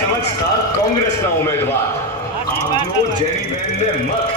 સમજતા કોંગ્રેસના ઉમેદવાર આપનો જેનીબેનને મત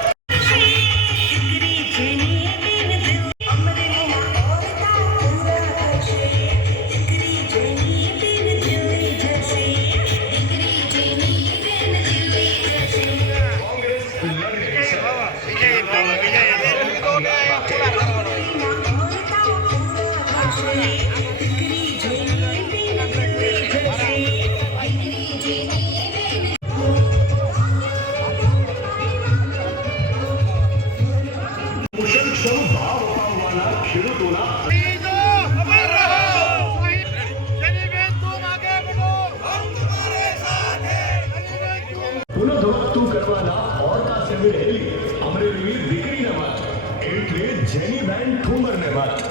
જેનીબેન ઠુમરને મત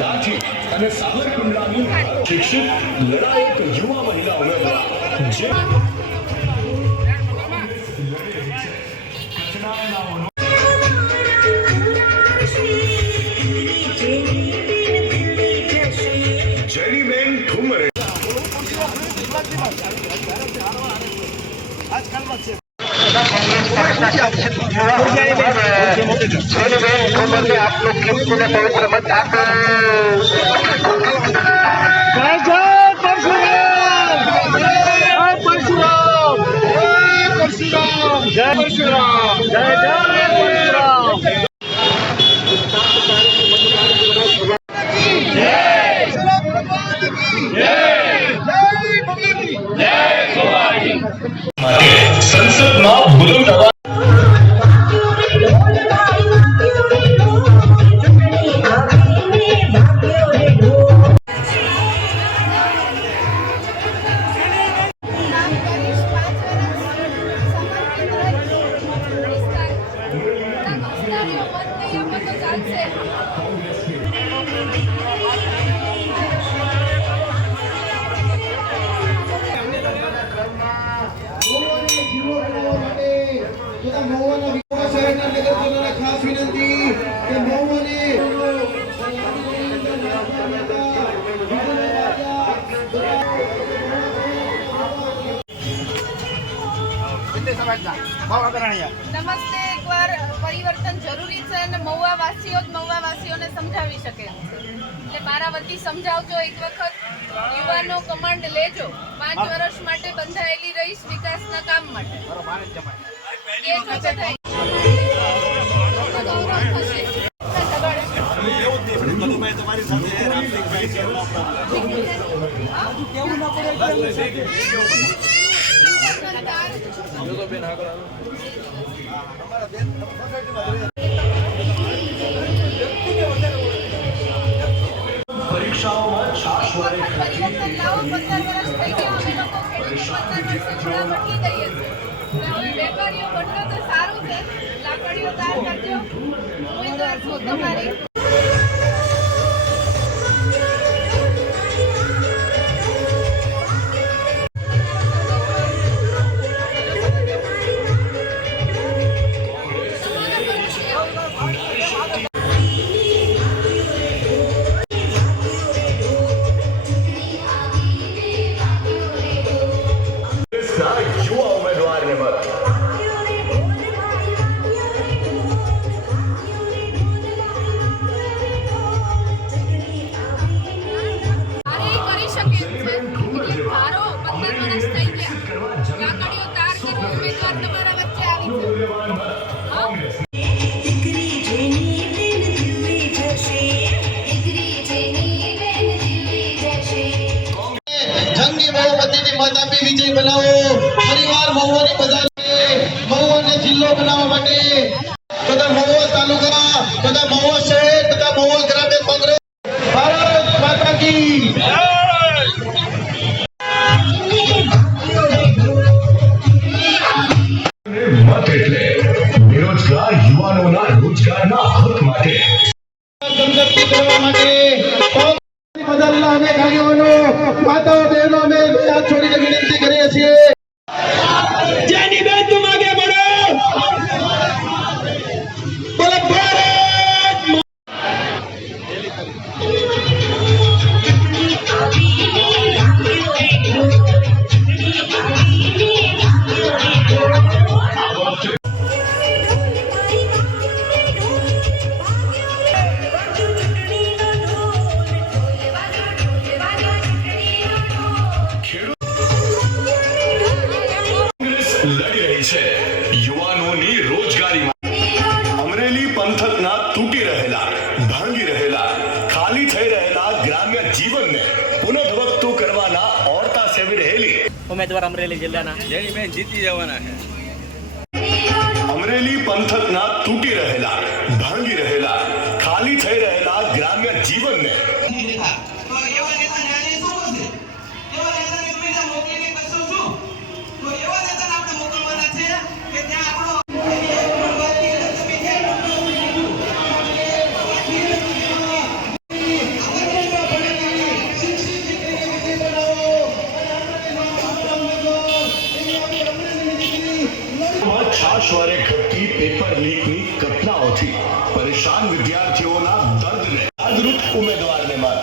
લાઠી અને સાવરકુંડલાની શિક્ષિત લડાયક યુવા મહિલા ઉમેદવાર જે જેનીબેન ઠુમરે आप लोग किसको पवित्र मत जय परशुराम जय जय परशुराम સંસદમાં બુલંદ અવાજ નમસ્તે. એકવાર પરિવર્તન જરૂરી છે અને મહુવા વાસીઓ જ મહુવા વાસીઓને સમજાવી શકે એટલે મારા વતી સમજાવજો. એક વખત યુવાનો કમાન્ડ લેજો. 5 વર્ષ માટે બંધાયેલી રહીશ વિકાસના કામ માટે. એ જો બધાય ગૌરવ થશે. તમારી સાથે રામસિંહભાઈ કેવું ન પડે પરીક્ષાઓમાં છાશવારે પરિવર્તન લાવો. 15 વર્ષ થઈ ગયા અમે લોકો ખેડૂતો 15 વર્ષે થોડા મટકી દઈએ છીએ. હવે વેપારીઓ બનલો તો સારું છે. લાકડીઓ દાન કરજો. ઉમેદવાર છું તમારી. યુવા ઉમેદવારને મત વિજય બનાવો. પરિવાર મહુવાની બજારને મહુવાને જિલ્લો બનાવવા માટે બધા મહુવા તાલુકા, બધા મહુવા શહેર, બધા મહુવા ગ્રામ્ય કોંગ્રેસ. ભારત માતા કી જય. મત એટલે બેરોજગાર યુવાનોના રોજગારના હક માટે સંતૃપ્તિ કરવા માટે બજારના અનેક આગેવાનો, માતાઓ, બહેનો અમે હાથ છોડીને વિનંતી કરીએ છીએ. જેનીબેન તુમ આગે બઢો. બોલો ભારત ઉમેદવાર અમરેલી જિલ્લાના જેનીબેન જીતી જવાના છે. અમરેલી પંથકના તૂટી રહેલા, ભાંગી રહેલા, ખાલી થઈ રહેલા ગ્રામ્ય જીવનને છાશવારે ઘટતી પેપર લીકની ઘટનાઓથી પરેશાન વિદ્યાર્થીઓના દર્દને જાગૃત ઉમેદવારને મત.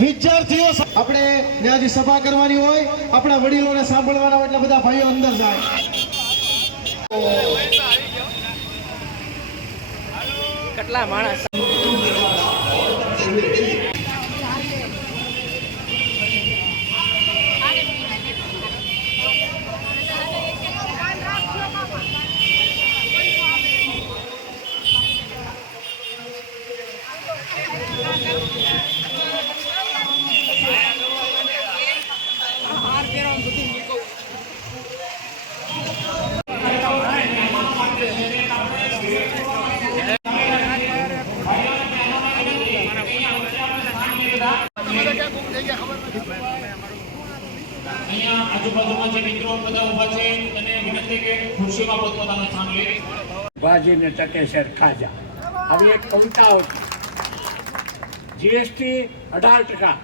વિદ્યાર્થીઓ આપણે જ્યાં સભા કરવાની હોય, આપણા વડીલોને સાંભળવાના હોય, એટલે બધા ભાઈઓ અંદર જાય. કેટલા માણસ અહીંયા આજુબાજુમાં જે મિત્રો બધા ઊભા છે અને વિનંતી કે ખુરશીમાં પોતપોતાનું સ્થાન લે. ભાજીને ટકે શેર ખાજા આવી એક કવિતાઓ છે. જીએસટી 18%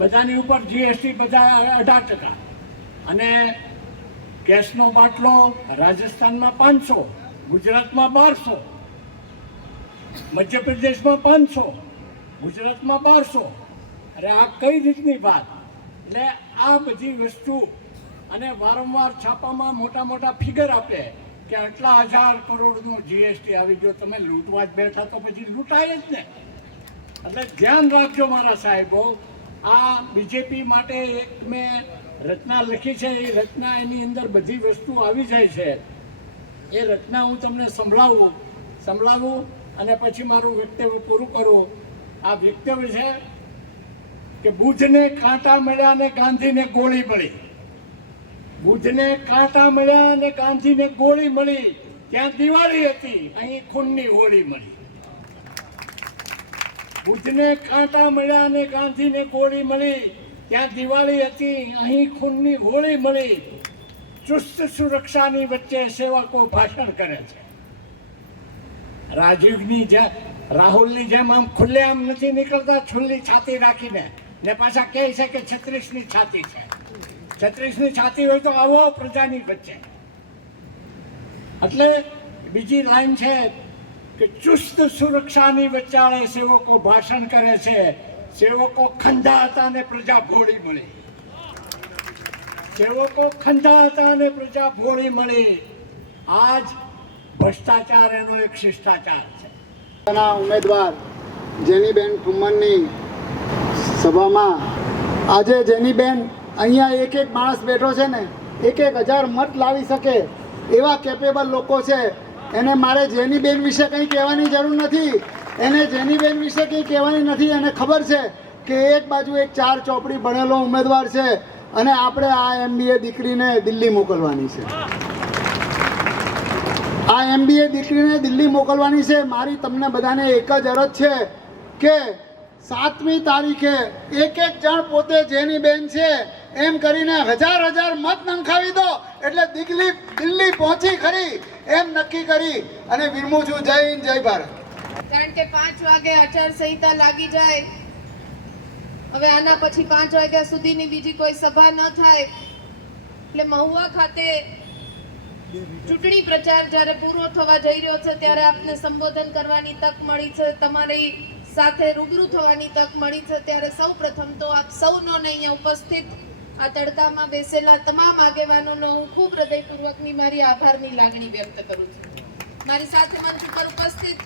બધાની ઉપર જીએસટી બધા 18%. અને ગેસનો બાટલો રાજસ્થાનમાં 500, ગુજરાતમાં 1200, મધ્યપ્રદેશમાં 500, ગુજરાતમાં 1200. અરે આ કઈ રીતની વાત? એટલે આ બધી વસ્તુ અને વારંવાર છાપામાં મોટા મોટા ફિગર આપે કે આટલા 1000 કરોડનું જીએસટી આવી ગયો. તમે લૂંટવા જ બેઠા તો પછી લૂંટાય જ ને. એટલે ધ્યાન રાખજો મારા સાહેબો. આ બીજેપી માટે એક મેં રચના લખી છે. એ રચના એની અંદર બધી વસ્તુ આવી જાય છે. એ રચના હું તમને સંભળાવું અને પછી મારું વક્તવ્ય પૂરું કરું. આ વક્તવ્ય છે કે બુધને કાંટા મળ્યા અને ગાંધીને ગોળી મળી. બુધને કાંટા મળ્યા અને ગાંધીને ગોળી મળી. ત્યાં દિવાળી હતી, અહીં ખૂનની હોળી મળી. બુધને કાંટા મળ્યા અને ગાંધીને ગોળી મળી. ત્યાં દિવાળી હતી, અહીં ખૂનની હોળી મળી. ચુસ્ત સુરક્ષાની વચ્ચે સેવકો ભાષણ કરે છે. રાહુલની જેમ આમ ખુલ્લે આમ નથી નીકળતા, છુલ્લી છાતી રાખીને. ને પાછા કહે છે કે 36ની છાતી છે. 36ની છાતી હોય તો આવો પ્રજાની વચ્ચે. એટલે બીજી લાઈન છે કે ચુસ્ત સુરક્ષાની વચ્ચાળે સેવકો ભાષણ કરે છે. સેવકો ખંધા હતા અને પ્રજા ભોળી મળી. સેવકો ખંધા હતા અને પ્રજા ભોળી મળી. આજ ભ્રષ્ટાચાર એનો એક શિષ્ટાચાર છે. ઉમેદવાર જેનીબેન ઠુમ્મરની સભામાં આજે જેનીબેન અહીંયા એક માણસ બેઠો છે ને, 1000 મત લાવી શકે એવા કેપેબલ લોકો છે. એને મારે જેનીબેન વિશે કંઈ કહેવાની જરૂર નથી. એને જેનીબેન વિશે કંઈ કહેવાની નથી. એને ખબર છે કે એક બાજુ એક 4 ચોપડી ભણેલો ઉમેદવાર છે અને આપણે આ MBA દીકરીને દિલ્હી મોકલવાની છે. આ MBA દીકરીને દિલ્હી મોકલવાની છે. મારી તમને બધાને એક જ અરજ છે કે 7મી તારીખે એક જણ પોતે જેનીબેન છે એમ કરીને 1000 મત નંખાવી દો એટલે દિલ્હી પહોંચી ખરી એમ નક્કી કરી અને વિરમું છું. જય હિન્દ, જય ભારત. કારણ કે 5 વાગે આચારસંહિતા લાગી જાય. હવે આના પછી 5 વાગ્યા સુધીની બીજી કોઈ સભા ન થાય એટલે મહુવા ખાતે ચૂંટણી પ્રચાર જ્યારે પૂરો થવા જઈ રહ્યો છે ત્યારે આપને સંબોધન કરવાની તક મળી છે, તમારી સાથે રૂબરૂ થવાની તક મળી છે. ત્યારે સૌ પ્રથમ તો આપ સૌનો અહીંયા ઉપસ્થિત આ તડકામાં બેસેલા તમામ આગેવાનોનો હું ખૂબ હૃદયપૂર્વકની મારી આભારની લાગણી વ્યક્ત કરું છું. મારી સાથે મંચ ઉપર ઉપસ્થિત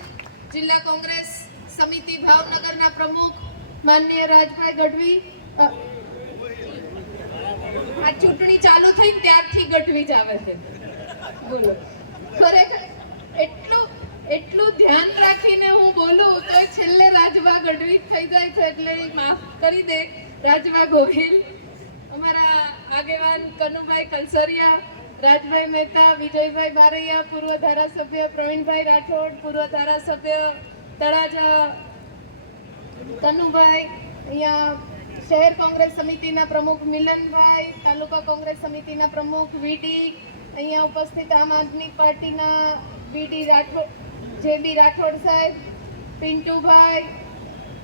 જિલ્લા કોંગ્રેસ સમિતિ ભાવનગરના પ્રમુખ માનનીય રાજભાઈ ગઢવી. આ ચૂંટણી ચાલુ થઈ ત્યારથી ગઢવી જ આવે છે. બોલો, ખરેખર એટલું ધ્યાન રાખીને હું બોલું તો છેલ્લે રાજભા ગઢવી થઈ જાય છે એટલે માફ કરી દે. રાજભા ગોહિલ, અમારા આગેવાન કનુભાઈ કલસરિયા, રાજભાઈ મહેતા, વિજયભાઈ બારૈયા, પૂર્વ ધારાસભ્ય પ્રવીણભાઈ રાઠોડ, પૂર્વ ધારાસભ્ય તળાજા કનુભાઈ, અહીંયા શહેર કોંગ્રેસ સમિતિના પ્રમુખ મિલનભાઈ, તાલુકા કોંગ્રેસ સમિતિના પ્રમુખ વીડી, અહીંયા ઉપસ્થિત આમ આદમી પાર્ટીના બીડી રાઠોડ, જેબી રાઠોડ સાહેબ, પિન્ટુભાઈ,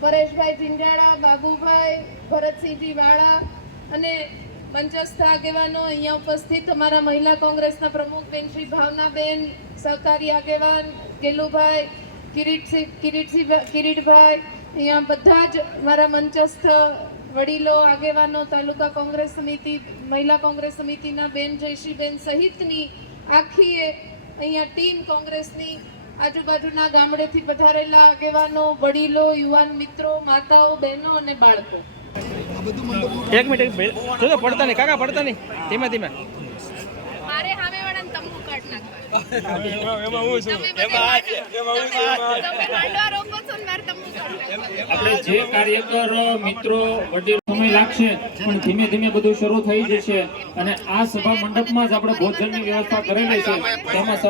પરેશભાઈ ઝીંઝાળા, બાબુભાઈ, ભરતસિંહજી વાળા અને મંચસ્થ આગેવાનો, અહીંયા ઉપસ્થિત અમારા મહિલા કોંગ્રેસના પ્રમુખ બેન શ્રી ભાવનાબેન, સહકારી આગેવાન ગેલુભાઈ, કિરીટભાઈ, અહીંયા બધા જ મારા મંચસ્થ વડીલો, આગેવાનો, તાલુકા કોંગ્રેસ સમિતિ, મહિલા કોંગ્રેસ સમિતિના બેન જયશ્રીબેન સહિતની આખી અહીંયા ટીમ કોંગ્રેસની, આજુબાજુના ગામડેથી પધારેલા આગેવાનો, વડીલો, યુવાન મિત્રો, માતાઓ, બહેનો અને બાળકો. એક મિનિટ જોજો, પડતા નહીં કાકા, પડતા નહીં, ધીમે ધીમે. મારે સામેવાળાને તંબુ કાઢ નાખવા. તમે માંડવા રોકો છો ને મારે તંબુ કાઢ નાખવા. આપણે જે કાર્યકર મિત્રો વડીલ સમય લાગશે પણ ધીમે ધીમે બધું શરૂ થઈ જશે અને આ સભા મંડપમાં જ આપણે ભોજનની વ્યવસ્થા કરેલી છે તેમાં